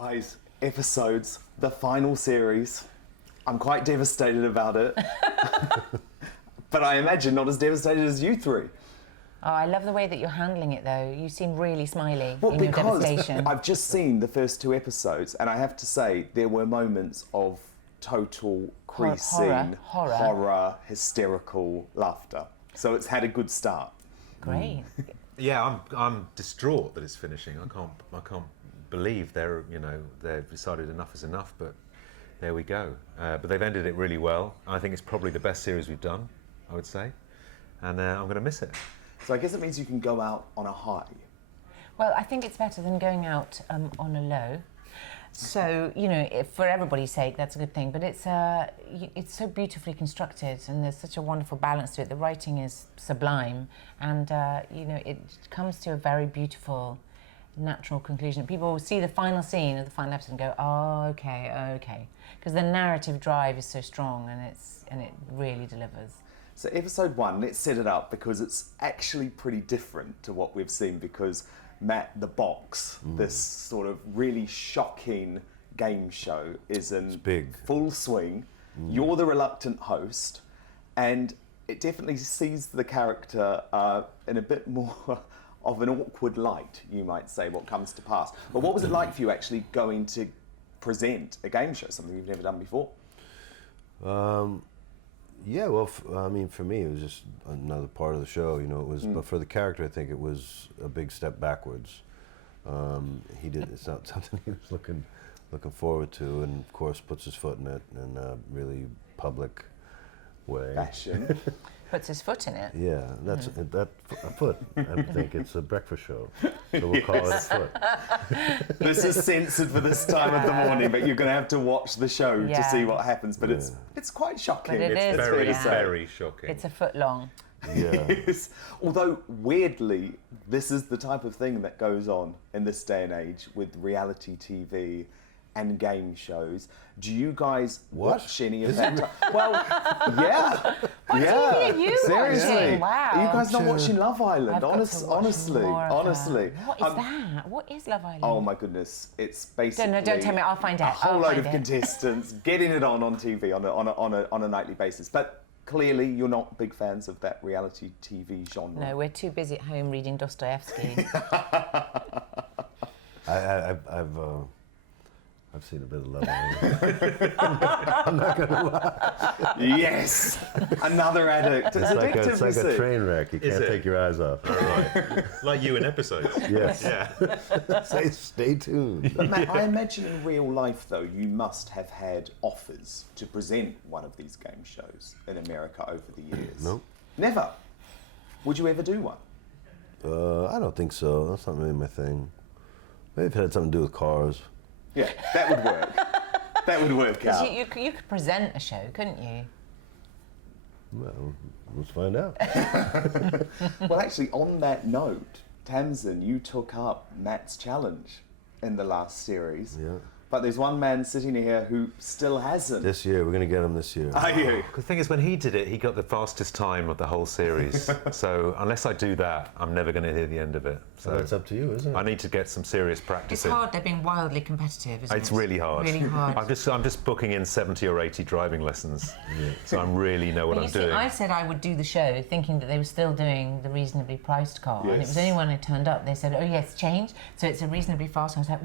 Guys, episodes, the final series. I'm quite devastated about it. But I imagine not as devastated as you three. Oh, I love the way that you're handling it, though. You seem really smiley Well, in your because devastation. I've just seen the first two episodes, and I have to say there were moments of total creasing, horror, hysterical laughter. So it's had a good start. Great. Yeah, I'm distraught that it's finishing. I can't believe they've decided enough is enough. But there we go. But they've ended it really well. I think it's probably the best series we've done, I would say, and I'm going to miss it. So I guess it means you can go out on a high. Well, I think it's better than going out on a low. So, for everybody's sake, that's a good thing. But it's so beautifully constructed, and there's such a wonderful balance to it. The writing is sublime, and it comes to a very beautiful, natural conclusion. People will see the final scene of the final episode and go, "Oh, okay," because the narrative drive is so strong, and it really delivers. So episode 1, let's set it up because it's actually pretty different to what we've seen because Matt the Box, this sort of really shocking game show is in full swing. You're the reluctant host, and it definitely sees the character in a bit more of an awkward light, you might say, what comes to pass. But what was it like for you actually going to present a game show, something you've never done before? Yeah, well, for me, it was just another part of the show, it was, but for the character, I think it was a big step backwards. It's not something he was looking forward to, and of course puts his foot in it in a really public way. Fashion. Puts his foot in it. Yeah, that's a foot. I think it's a breakfast show, so we'll call it a foot. This is censored for this time of the morning, but you're going to have to watch the show to see what happens. But it's quite shocking. But it's very, very shocking. It's a foot long. Yeah. Yes. Although, weirdly, this is the type of thing that goes on in this day and age with reality TV and game shows. Do you guys watch any of that? Well, yeah. What TV are you seriously. watching? Wow. Are you guys not watching Love Island? I've got to watch Honestly. more of that. What is that? What is Love Island? Oh my goodness! It's basically don't tell me. I'll find out. A whole load of contestants getting it on TV on a nightly basis. But clearly, you're not big fans of that reality TV genre. No, we're too busy at home reading Dostoevsky. I've seen a bit of Love Island. I'm not gonna lie. Yes, another addict. It's like a train wreck. You can't take your eyes off. Right. Like you in episodes. Yes. Yeah. Stay tuned. But Matt, I imagine in real life, though, you must have had offers to present one of these game shows in America over the years. Nope. Never. Would you ever do one? I don't think so. That's not really my thing. Maybe if it had something to do with cars. Yeah, that would work. That would work out. You could present a show, couldn't you? Well, let's find out. Well, actually, on that note, Tamsin, you took up Matt's challenge in the last series. Yeah. But there's one man sitting here who still hasn't. This year, we're going to get him this year. Are you? The thing is, when he did it, he got the fastest time of the whole series. So unless I do that, I'm never going to hear the end of it. So that's up to you, isn't it? I need to get some serious practice It's in. hard. They're being wildly competitive, isn't it? It's really hard. Really hard. I'm just booking in 70 or 80 driving lessons, so I really know what I'm doing. I said I would do the show thinking that they were still doing the reasonably priced car, and it was only when I turned up they said, "Oh yes, change." So it's a reasonably fast. I was like,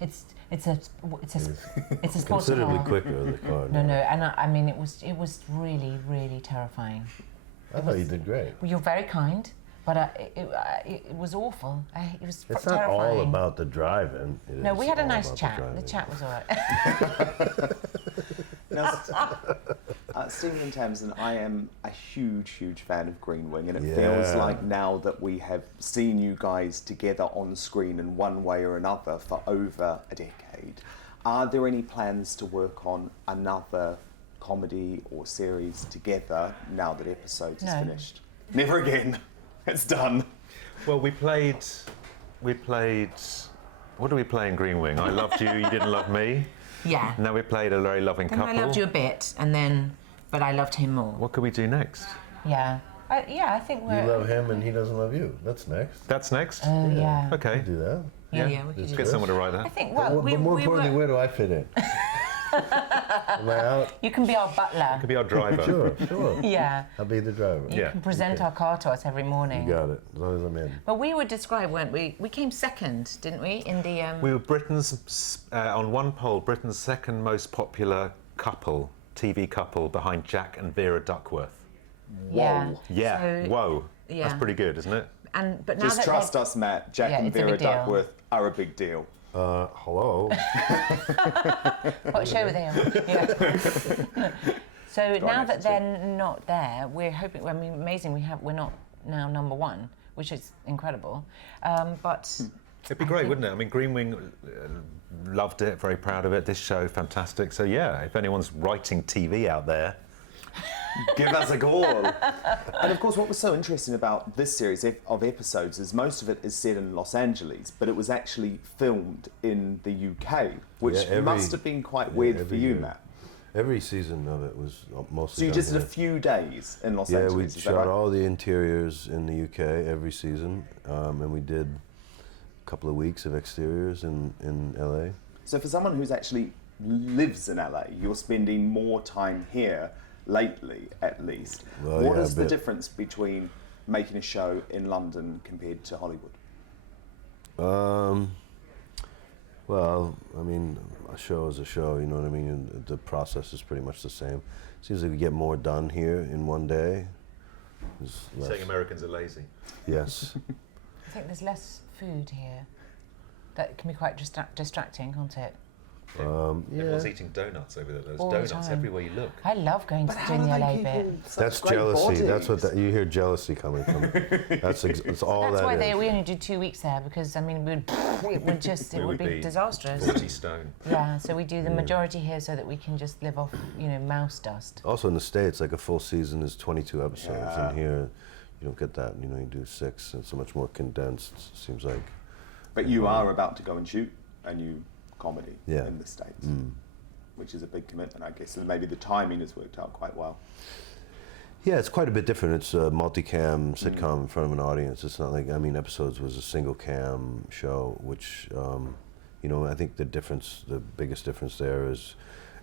It's a sports car. Considerably quicker, the car. No, and I mean it was really, really terrifying. I thought you did great. Well, you're very kind, but it was awful. It was It's terrifying. not all about the driving. No, we had a nice chat. The chat was all right. Now, Stephen and Tamsin, I am a huge, huge fan of Green Wing, and it feels like now that we have seen you guys together on screen in one way or another for over a decade, are there any plans to work on another comedy or series together now that episodes is finished? Never again. It's done. Well, we played. What did we play in Green Wing? I loved you. You didn't love me. Yeah. Now we played a very loving couple. I loved you a bit, but I loved him more. What could we do next? Yeah. I think we're... You love him and he doesn't love you. That's next. That's next? Oh, yeah. Okay. Do that. Yeah, we could Let's do get that. someone to write I that. think, well, but more importantly, where do I fit in? Am I out? you can be our butler. Could be our driver. Sure. Yeah. I'll be the driver. You Yeah. can present our car to us every morning. You got it, as long as I'm in. But we were described, weren't we? We came second, didn't we? In the We were Britain's, on one poll, Britain's second most popular couple, TV couple, behind Jack and Vera Duckworth. yeah. Yeah, So- whoa. yeah. That's pretty good, isn't it? But now Just that trust us, Matt. Jack Yeah, and it's a Vera big deal. Duckworth are a big deal. Hello. what show were they on? Yeah. So now that next they're not there, we're hoping. I mean, amazing. We're not now number one, which is incredible. But It'd be great, wouldn't it? I mean, Green Wing loved it, very proud of it. This show, fantastic. So yeah, if anyone's writing TV out there, Give us a call. And of course, what was so interesting about this series of episodes is most of it is set in Los Angeles, but it was actually filmed in the UK, which must have been quite weird for you, year. Matt. Every season of it was mostly So you done just did a here. few days in Los Yeah, Angeles, we is that shot right? all the interiors in the UK every season, and we did a couple of weeks of exteriors in LA. So for someone who's actually lives in LA, you're spending more time here lately, at least. Well, What yeah, is a the bit. difference between making a show in London compared to Hollywood? Well, I mean, a show is a show, you know what I mean? And the process is pretty much the same. Seems like we get more done here in one day. There's less- saying Americans are lazy. Yes. I think there's less food here. That can be quite distracting, can't it? Everyone's eating donuts over there. There's All the donuts time. everywhere you look. I love going to doing the LA bit. That's jealousy. That's what you hear jealousy coming from. That's all That's that why is. we only do 2 weeks there, because I mean it would be disastrous. 40 stone. Yeah, so we do the majority here so that we can just live off, mouse dust. Also in the States, like a full season is 22 episodes, Yeah. and here you don't get that. You do 6, and so much more condensed. Seems like. But you are about to go and shoot a new comedy Yeah. in the States, which is a big commitment, I guess. And maybe the timing has worked out quite well. Yeah, it's quite a bit different. It's a multicam sitcom in front of an audience. It's not like, Episodes was a single cam show, which, I think the biggest difference there is,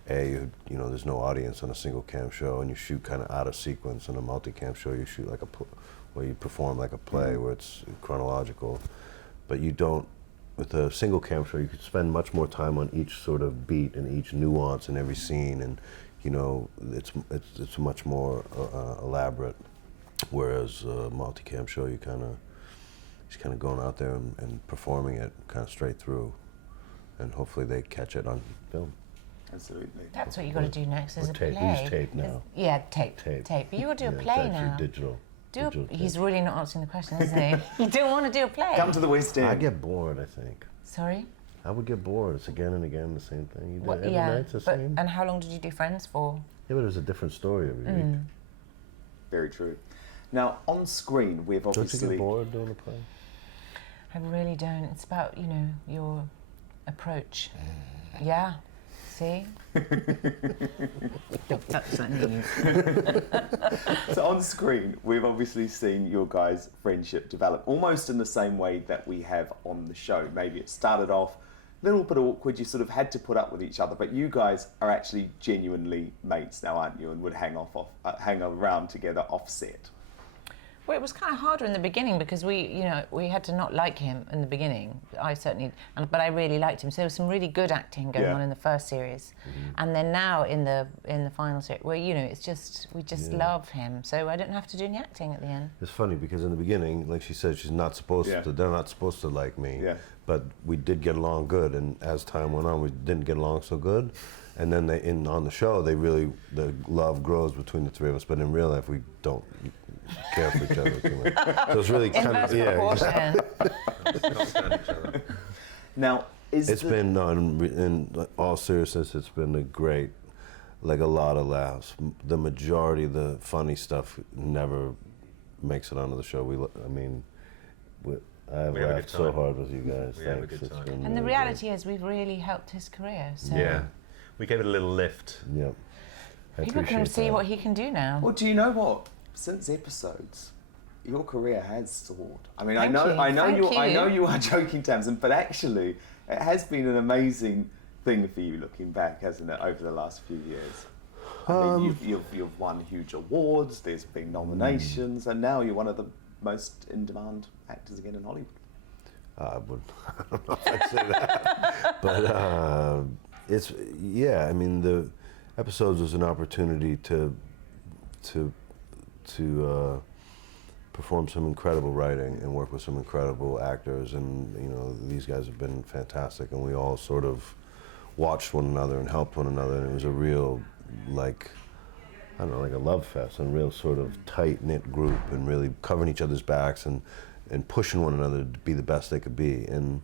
there's no audience on a single cam show, and you shoot kind of out of sequence. On a multicam show, you shoot where you perform like a play, where it's chronological, but you don't. With a single cam show, you could spend much more time on each sort of beat and each nuance in every scene, and it's much more elaborate. Whereas a multicam show, you just kind of going out there and performing it kind of straight through, and hopefully they catch it on film. Absolutely. That's what you got to do next, is Or a tape. play. We use tape now. Yeah, tape. Tape. But you got to do a Yeah, play it's actually now. digital. He's really not answering the question, isn't he? You don't want to do a play. Come to the West End. I get bored, I think. Sorry? I would get bored. It's again and again the same thing. You do What, every yeah. night, it's the same. And how long did you do Friends for? Yeah, but it was a different story every week. Very true. Now, on screen, we've Don't you obviously... get bored doing a play? I really don't. It's about, your approach. Yeah. See? Don't touch that knee. So on screen, we've obviously seen your guys' friendship develop almost in the same way that we have on the show. Maybe it started off a little bit awkward, you sort of had to put up with each other, but you guys are actually genuinely mates now, aren't you? And would hang around together off set. Well, it was kind of harder in the beginning because we had to not like him in the beginning. I certainly, but I really liked him. So there was some really good acting going on in the first series, and then now in the final series, where it's just we just love him. So I don't have to do any acting at the end. It's funny because in the beginning, like she said, she's not supposed to. They're not supposed to like me. Yeah. But we did get along good, and as time went on, we didn't get along so good. And then on the show, the love grows between the three of us. But in real life, we don't care for each other too much. So it's really kind of proportion. Can't stand each other. Now, It's been, in all seriousness, it's been a lot of laughs. The majority of the funny stuff never makes it onto the show. I've We have a laughed good so time. hard with you guys. We have a Thanks. good It's time. been And the really reality is, we've really helped his career. So Yeah. We gave it a little lift. good. Yep. I people can appreciate see that. what he can do now. well, do you know what? Since episodes, your career has soared. I mean, Thank you. I know Thank you are joking, Tamsin, but actually, it has been an amazing thing for you looking back, hasn't it, over the last few years? I mean, you've won huge awards. There's been nominations, and now you're one of the most in-demand actors again in Hollywood. I don't know if I'd say that, but it's I mean, the episodes was an opportunity to perform some incredible writing and work with some incredible actors, and you know, these guys have been fantastic, and we all sort of watched one another and helped one another, and it was a real, like, I don't know, like a love fest, and a real sort of tight-knit group, and really covering each other's backs and pushing one another to be the best they could be. And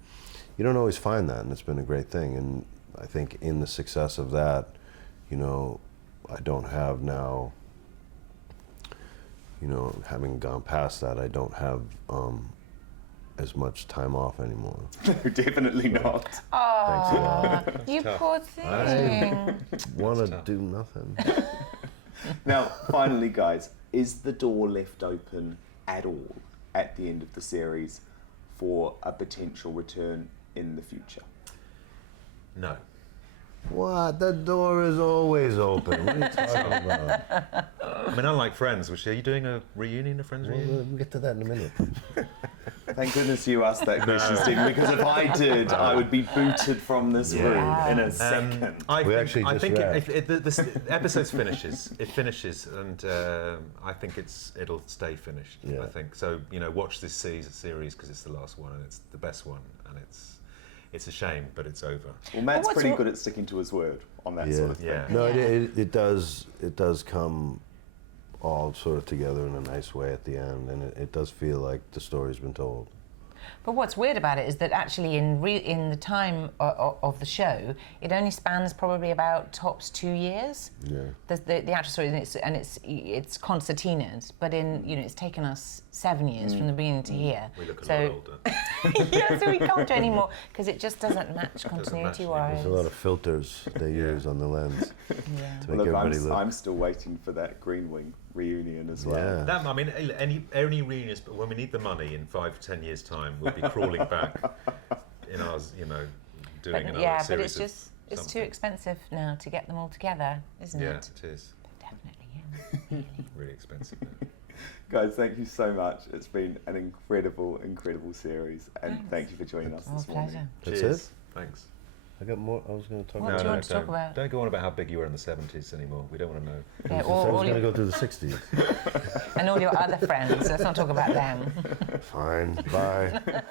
you don't always find that, and it's been a great thing. And I think in the success of that, you know, I don't have now, you know, having gone past that, I don't have as much time off anymore. No, definitely not. Thanks a lot. You poor thing. Want to do nothing. Now, finally, guys, is the door left open at all at the end of the series for a potential return in the future? No. What? The door is always open. What are you talking about? I mean, unlike Friends, which are you doing a reunion, a Friends reunion? We'll get to that in a minute. Thank goodness you asked that question, Stephen, because if I did, I would be booted from this room in a second. I We think, actually I just think wrapped. if the episode finishes, and I think it'll stay finished. Yeah. I think so. You know, watch this series because it's the last one and it's the best one, and it's a shame, but it's over. Well, Matt's pretty good at sticking to his word on that sort of thing. Yeah. No, it does come all sort of together in a nice way at the end, and it does feel like the story's been told. But what's weird about it is that actually in the time of the show, it only spans probably about tops 2 years. Yeah. The actual story, and it's concertinaed, but it's taken us 7 years from the beginning to here. We look a lot older. Yeah, so we can't do any more because it just doesn't match match continuity-wise. There's a lot of filters they use on the lens Yeah. to make Well, look, everybody look. I'm still waiting for that Green Wing reunion as well. Yeah. That, I mean, any reunions, but when we need the money in 5-10 years' time, we'll be crawling back in ours, doing another But series. it's too something. expensive now to get them all together, isn't Yeah, it? it is. But definitely, yeah. Really. Really expensive. Guys, thank you so much. It's been an incredible series, and Thanks. thank you for joining us Our this morning. pleasure. That's Cheers. it? Thanks. I got more. I was going to talk What about. do you want to talk don't. about? Don't go on about how big you were in the 70s anymore. We don't want to know. Yeah, I all was going to your, go through the 60s. and all your other friends. Let's not talk about them. Fine. Bye.